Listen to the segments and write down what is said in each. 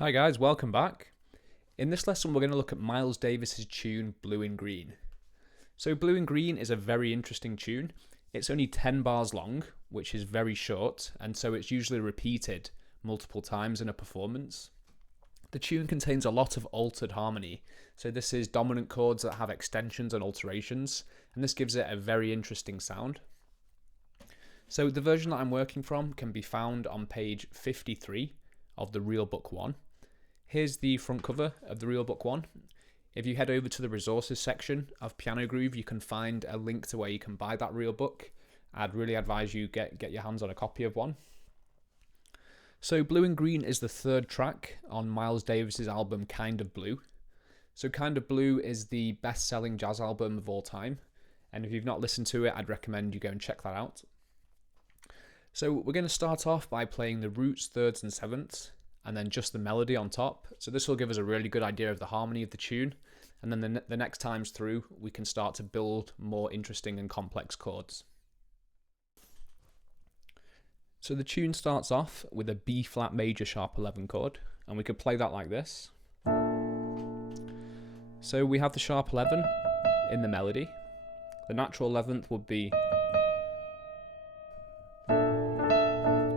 Hi guys, welcome back. In this lesson we're going to look at Miles Davis's tune Blue and Green. So Blue and Green is a very interesting tune. It's only 10 bars long, which is very short, and so it's usually repeated multiple times in a performance. The tune contains a lot of altered harmony, so this is dominant chords that have extensions and alterations, and this gives it a very interesting sound. So the version that I'm working from can be found on page 53 of the Real Book 1. Here's the front cover of the Real Book 1. If you head over to the resources section of PianoGroove, you can find a link to where you can buy that real book. I'd really advise you get your hands on a copy of one. So Blue and Green is the third track on Miles Davis's album Kind of Blue. So Kind of Blue is the best-selling jazz album of all time, and if you've not listened to it, I'd recommend you go and check that out. So we're going to start off by playing the roots, thirds and sevenths, and then just the melody on top. So this will give us a really good idea of the harmony of the tune, and then the next times through we can start to build more interesting and complex chords. So the tune starts off with a B flat major sharp 11 chord, and we could play that like this. So we have the sharp 11 in the melody. The natural 11th would be,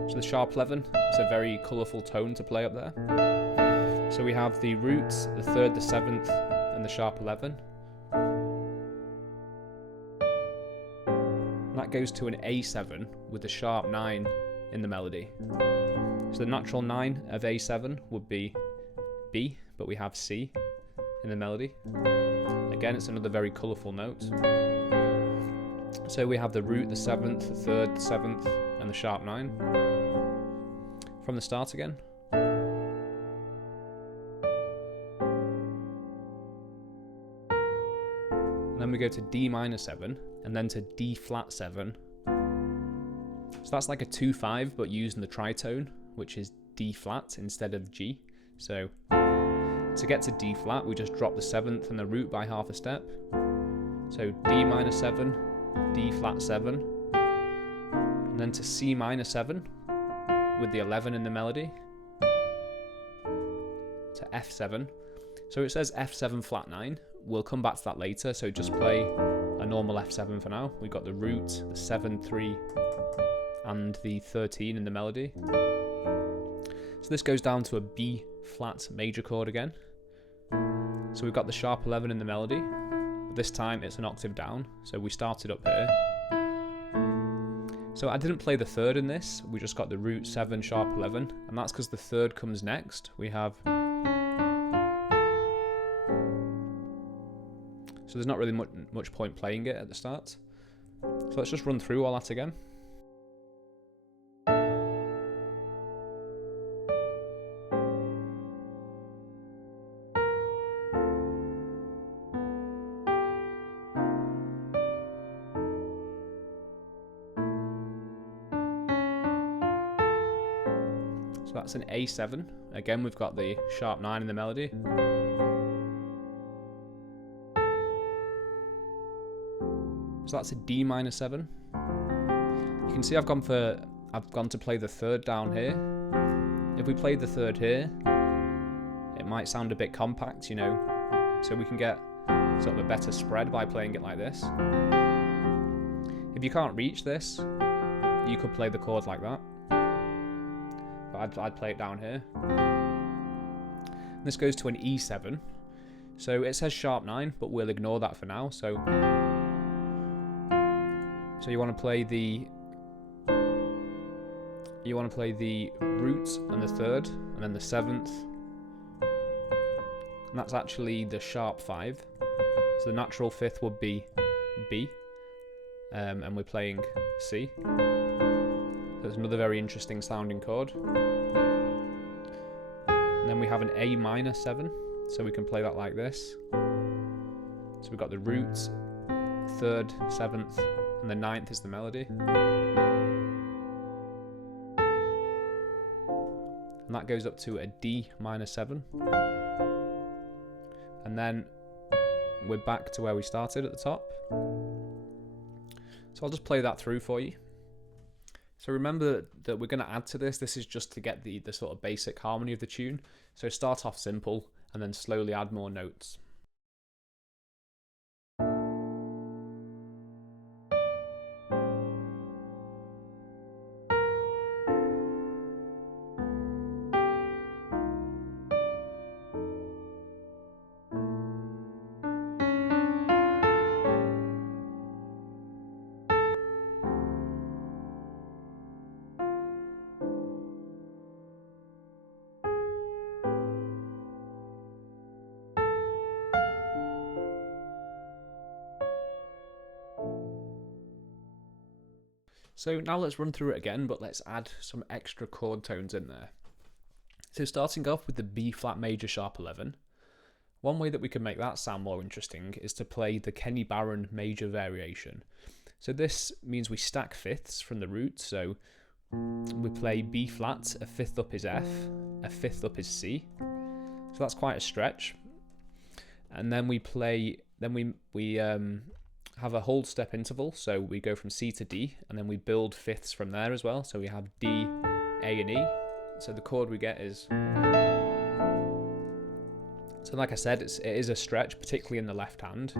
so the sharp 11 is a very colourful tone to play up there. So we have the roots, the third, the seventh, and the sharp 11. And that goes to an A7 with the sharp 9 in the melody. So the natural 9 of A7 would be B, but we have C in the melody. Again, it's another very colourful note. So we have the root, the seventh, the third, the seventh, and the sharp 9. From the start again. And then we go to D minor 7, and then to D flat 7. So that's like a 2-5, but using the tritone, which is D flat instead of G. So to get to D flat, we just drop the 7th and the root by half a step. So D minor 7, D flat 7, and then to C minor 7 with the 11 in the melody, to F7. So it says F7 flat 9. We'll come back to that later, so just play a normal F7 for now. We've got the root, the 7, 3, and the 13 in the melody. So this goes down to a B flat major chord again. So we've got the sharp 11 in the melody, but this time it's an octave down, so we started up here. So I didn't play the third in this, we just got the root, 7, sharp 11, and that's because the third comes next. We have, so there's not really much point playing it at the start. So let's just run through all that again. So that's an A7. Again, we've got the sharp 9 in the melody. So that's a D minor 7. You can see I've gone to play the third down here. If we played the third here, it might sound a bit compact, you know, so we can get sort of a better spread by playing it like this. If you can't reach this, you could play the chord like that. But I'd play it down here. And this goes to an E7. So it says sharp 9, but we'll ignore that for now. So you want to play the root and the third, and then the 7th. And that's actually the sharp 5. So the natural 5th would be B, and we're playing C. There's another very interesting sounding chord. And then we have an A minor 7, so we can play that like this. So we've got the root, 3rd, 7th, and the 9th is the melody. And that goes up to a D minor 7. And then we're back to where we started at the top. So I'll just play that through for you. So remember that we're going to add to this. This is just to get the sort of basic harmony of the tune. So start off simple and then slowly add more notes. So now let's run through it again, but let's add some extra chord tones in there. So starting off with the B flat major sharp 11, one way that we can make that sound more interesting is to play the Kenny Barron major variation. So this means we stack fifths from the root, so we play B flat, a fifth up is F, a fifth up is C. So that's quite a stretch. And then we play, we have a hold step interval, so we go from C to D, and then we build fifths from there as well. So we have D, A, and E. So the chord we get is... So like I said, it is a stretch, particularly in the left hand.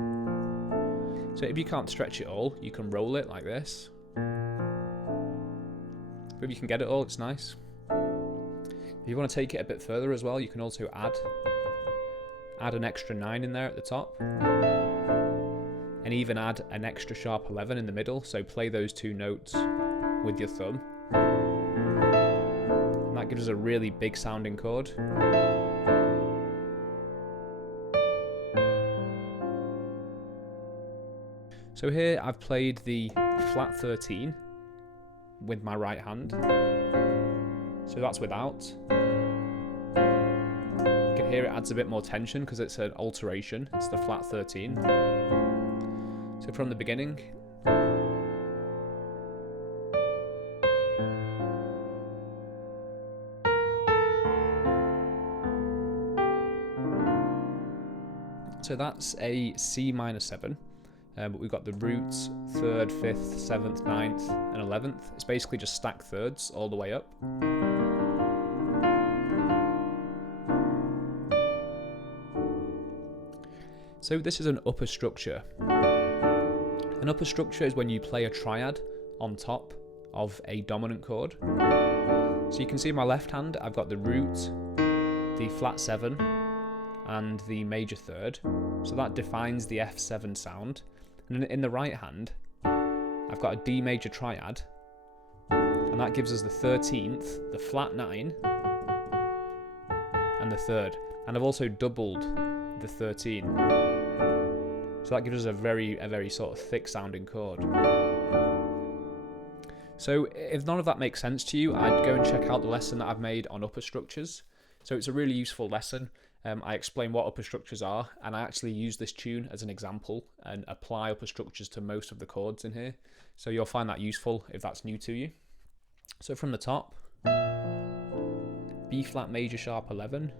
So if you can't stretch it all, you can roll it like this. But if you can get it all, it's nice. If you want to take it a bit further as well, you can also add an extra 9 in there at the top. And even add an extra sharp 11 in the middle, so play those two notes with your thumb. And that gives us a really big sounding chord. So here I've played the flat 13 with my right hand. So that's without. You can hear it adds a bit more tension because it's an alteration, it's the flat 13. So from the beginning, so that's a C minor 7, but we've got the roots, 3rd, 5th, 7th, 9th, and 11th. It's basically just stacked thirds all the way up. So this is an upper structure. An upper structure is when you play a triad on top of a dominant chord. So you can see in my left hand, I've got the root, the flat 7, and the major 3rd. So that defines the F7 sound. And in the right hand, I've got a D major triad, and that gives us the 13th, the flat 9, and the 3rd. And I've also doubled the 13. So that gives us a very sort of thick sounding chord. So if none of that makes sense to you, I'd go and check out the lesson that I've made on upper structures. So it's a really useful lesson. I explain what upper structures are, and I actually use this tune as an example and apply upper structures to most of the chords in here. So you'll find that useful if that's new to you. So from the top, B flat major sharp 11.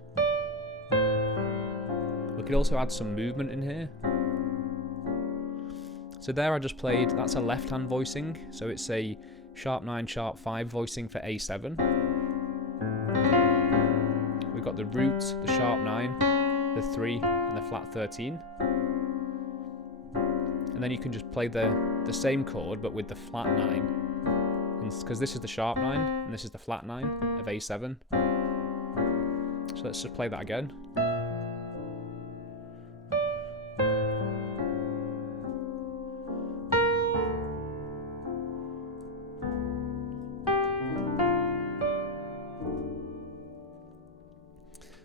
We could also add some movement in here. So there I just played, that's a left hand voicing, so it's a sharp 9, sharp 5 voicing for A7. We've got the root, the sharp 9, the 3, and the flat 13. And then you can just play the same chord but with the flat 9. Because this is the sharp 9 and this is the flat 9 of A7. So let's just play that again.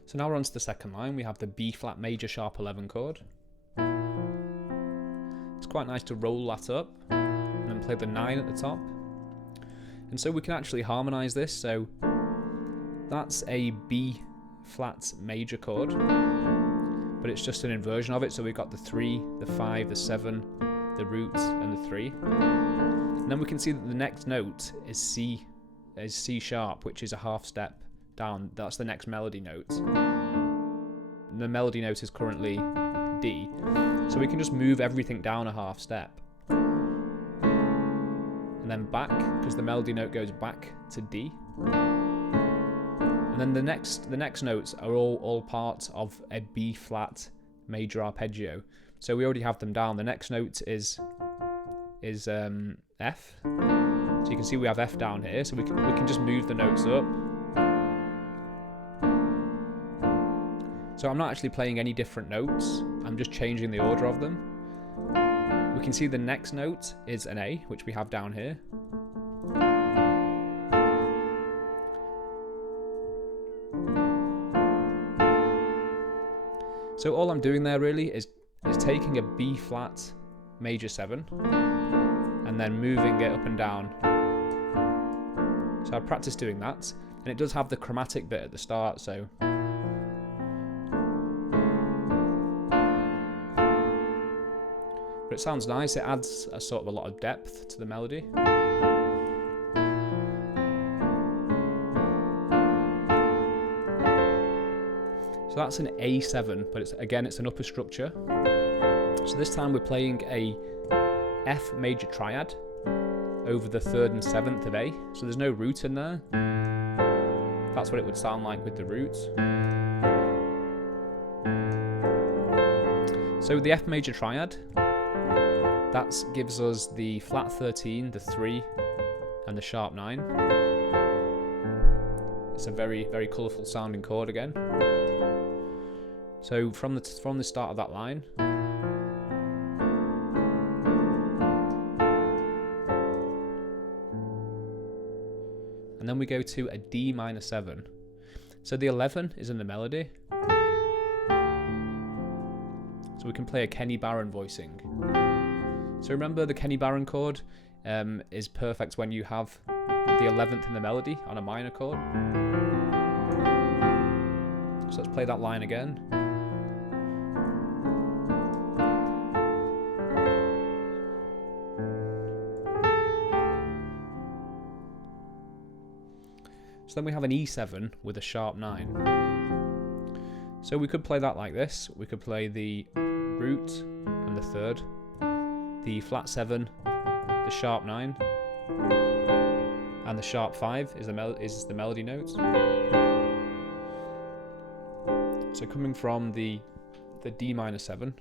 So now we're on to the second line. We have the B flat major sharp 11 chord. It's quite nice to roll that up and then play the 9 at the top. And so we can actually harmonise this. So that's a B flat major chord, but it's just an inversion of it. So we've got the 3, the 5, the 7, the root, and the 3. And then we can see that the next note is C sharp, which is a half step down. That's the next melody note. The melody note is currently D, so we can just move everything down a half step. And and then back, because the melody note goes back to D. And then the next notes are all part of a B flat major arpeggio. So we already have them down. The next note is F. So you can see we have F down here. So we can just move the notes up. So I'm not actually playing any different notes. I'm just changing the order of them. We can see the next note is an A, which we have down here. So all I'm doing there really is taking a B flat major 7 and then moving it up and down. So I practice doing that, and it does have the chromatic bit at the start, so but it sounds nice. It adds a sort of a lot of depth to the melody. So that's an A7, but it's an upper structure. So this time we're playing a F major triad over the 3rd and 7th of A. So there's no root in there. That's what it would sound like with the roots. So the F major triad, that gives us the flat 13, the 3, and the sharp 9. It's a very, very colourful sounding chord again. So from the start of that line, and then we go to a D minor 7. So the 11 is in the melody. So we can play a Kenny Barron voicing. So remember, the Kenny Barron chord is perfect when you have the 11th in the melody on a minor chord. So let's play that line again. So then we have an E7 with a sharp 9. So we could play that like this. We could play the root and the 3rd, the flat 7, the sharp 9, and the sharp 5 is the melody note. So coming from the D minor 7.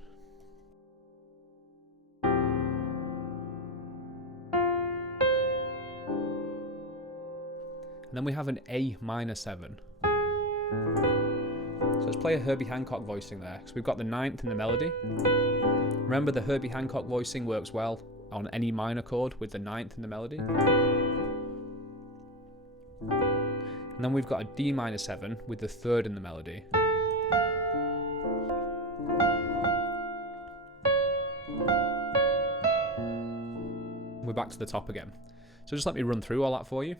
And then we have an A minor 7. So let's play a Herbie Hancock voicing there, because we've got the 9th in the melody. Remember, the Herbie Hancock voicing works well on any minor chord with the 9th in the melody. And then we've got a D minor 7 with the 3rd in the melody. We're back to the top again. So just let me run through all that for you.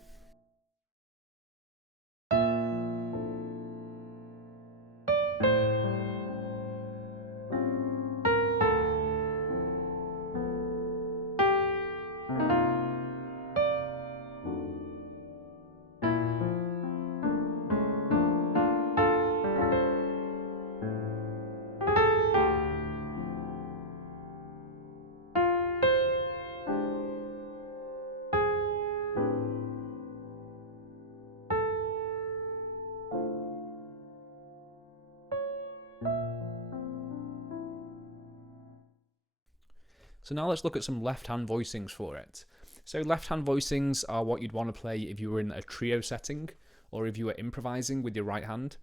So now let's look at some left-hand voicings for it. So left-hand voicings are what you'd want to play if you were in a trio setting or if you were improvising with your right hand.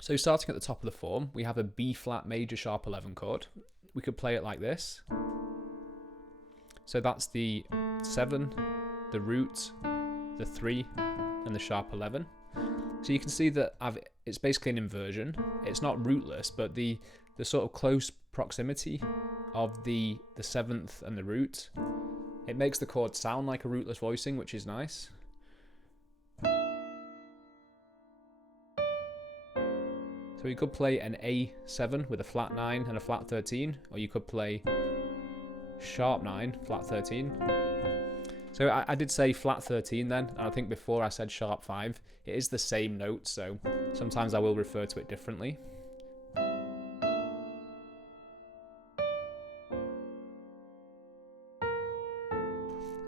So starting at the top of the form, we have a B flat major sharp 11 chord. We could play it like this. So that's the 7, the root, the 3, and the sharp 11. So you can see that it's basically an inversion. It's not rootless, but the sort of close proximity of the 7th and the root, it makes the chord sound like a rootless voicing, which is nice. So you could play an A7 with a flat 9 and a flat 13, or you could play sharp 9, flat 13. So I did say flat 13 then, and I think before I said sharp 5. It is the same note, so sometimes I will refer to it differently.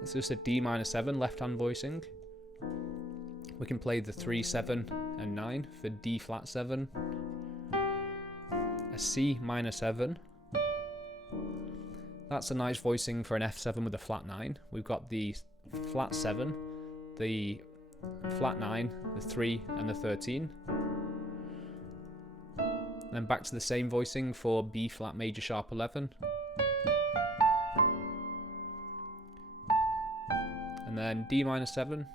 It's just a D minor 7 left hand voicing. We can play the 3, 7 and 9 for D flat 7. A C minor 7. That's a nice voicing for an F7 with a flat 9. We've got the flat 7, the flat 9, the 3 and the 13. And then back to the same voicing for B flat major sharp 11. And then D minor 7.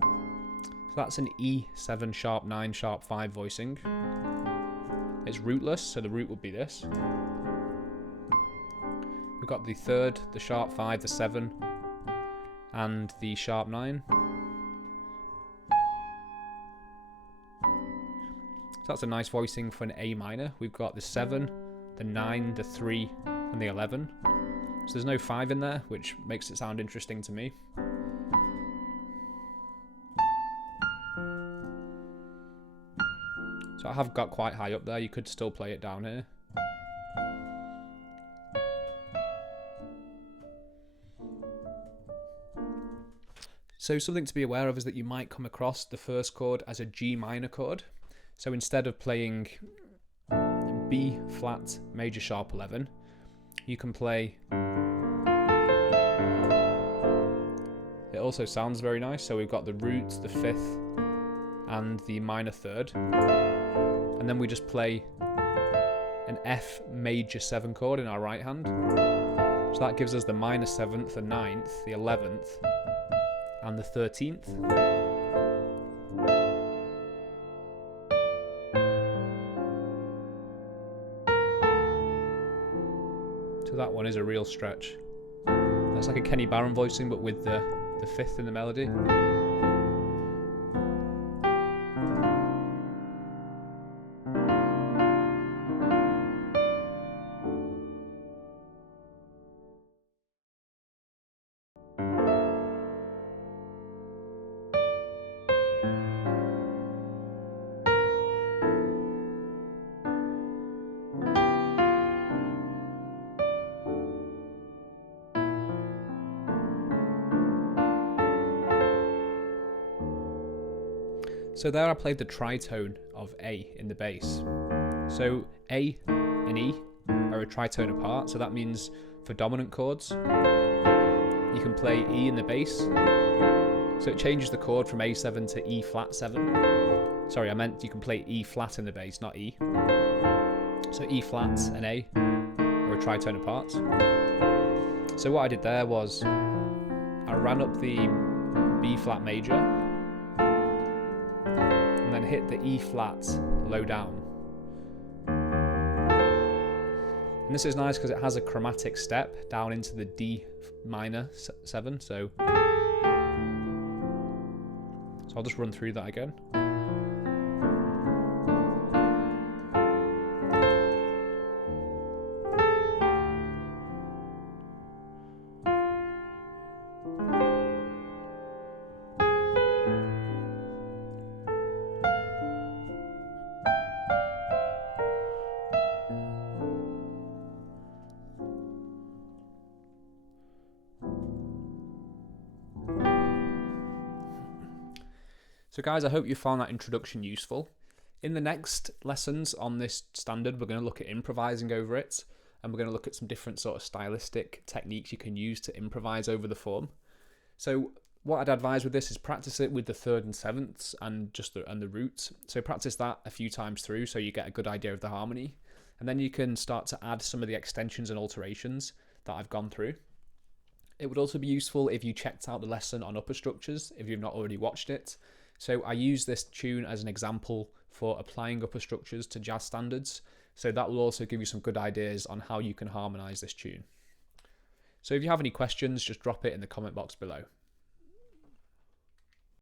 So that's an E7 sharp 9 sharp 5 voicing. It's rootless, so the root would be this. We've got the 3rd, the sharp 5, the 7, and the sharp 9. So that's a nice voicing for an A minor. We've got the 7, the 9, the 3, and the 11. So there's no 5 in there, which makes it sound interesting to me. So I have got quite high up there. You could still play it down here. So something to be aware of is that you might come across the first chord as a G minor chord. So instead of playing B flat major sharp 11, you can play... It also sounds very nice. So we've got the root, the 5th, and the minor 3rd. And then we just play an F major 7 chord in our right hand. So that gives us the minor 7th, the 9th, the 11th, and the 13th. So that one is a real stretch. That's like a Kenny Barron voicing, but with the 5th in the melody. So there I played the tritone of A in the bass. So A and E are a tritone apart, so that means for dominant chords, you can play E in the bass. So it changes the chord from A7 to E flat 7. Sorry, I meant you can play E flat in the bass, not E. So E flat and A are a tritone apart. So what I did there was I ran up the B flat major, and then hit the E flat low down. And this is nice because it has a chromatic step down into the D minor 7. So I'll just run through that again. So guys, I hope you found that introduction useful. In the next lessons on this standard, we're going to look at improvising over it, and we're going to look at some different sort of stylistic techniques you can use to improvise over the form. So what I'd advise with this is practice it with the 3rd and 7ths and just the roots. So practice that a few times through so you get a good idea of the harmony. And then you can start to add some of the extensions and alterations that I've gone through. It would also be useful if you checked out the lesson on upper structures if you've not already watched it. So I use this tune as an example for applying upper structures to jazz standards. So that will also give you some good ideas on how you can harmonize this tune. So if you have any questions, just drop it in the comment box below.